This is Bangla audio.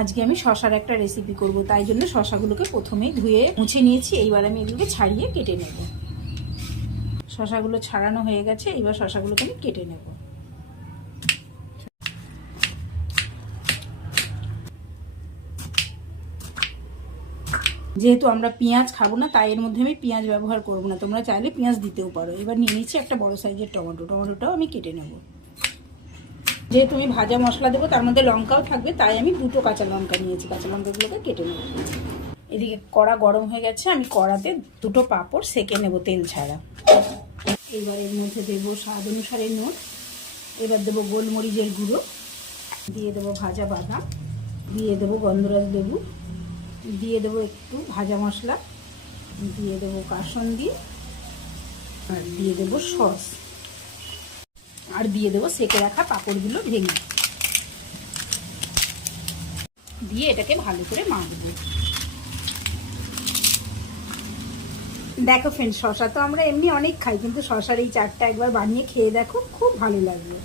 আজকে আমি শশার একটা রেসিপি করব, তাই জন্য শশাগুলোকে প্রথমেই ধুয়ে মুছে নিয়েছি। এইবার আমি এগুলোকে ছাড়িয়ে কেটে নেব। শশাগুলো ছাড়ানো হয়ে গেছে, এবার শশাগুলোকে আমি কেটে নেব। যেহেতু আমরা পেঁয়াজ খাবো না, তাই এর মধ্যে আমি পেঁয়াজ ব্যবহার করব না। তোমরা চাইলে পেঁয়াজ দিতেও পারো। এবার নিয়ে নিচ্ছি একটা বড় সাইজের টমেটোটাও আমি কেটে নেব। যেহেতু আমি ভাজা মশলা দেবো, তার মধ্যে লঙ্কাও থাকবে, তাই আমি 2টো কাঁচা লঙ্কা নিয়েছি। কাঁচা লঙ্কাগুলোকে কেটে নেব। এদিকে কড়া গরম হয়ে গেছে, আমি কড়াতে 2টো পাঁপড় সেঁকে নেব তেল ছাড়া। এবার এর মধ্যে দেবো স্বাদ অনুসারে নুন, এবার দেবো গোলমরিচের গুঁড়ো, দিয়ে দেবো ভাজা বাদাম, দিয়ে দেবো গন্ধরাজ লেবু, দিয়ে দেবো একটু ভাজা মশলা, দিয়ে দেবো কাসুন্দি, আর দিয়ে দেবো সস, আর দিয়ে দেবো সেঁকে রাখা পাঁপড়গুলো ভেঙে, দিয়ে এটাকে ভালো করে মাখবো। দেখো ফ্রেন্ড, শশা তো আমরা এমনি অনেক খাই, কিন্তু শশার এই চাটটা একবার বানিয়ে খেয়ে দেখো, খুব ভালো লাগবে।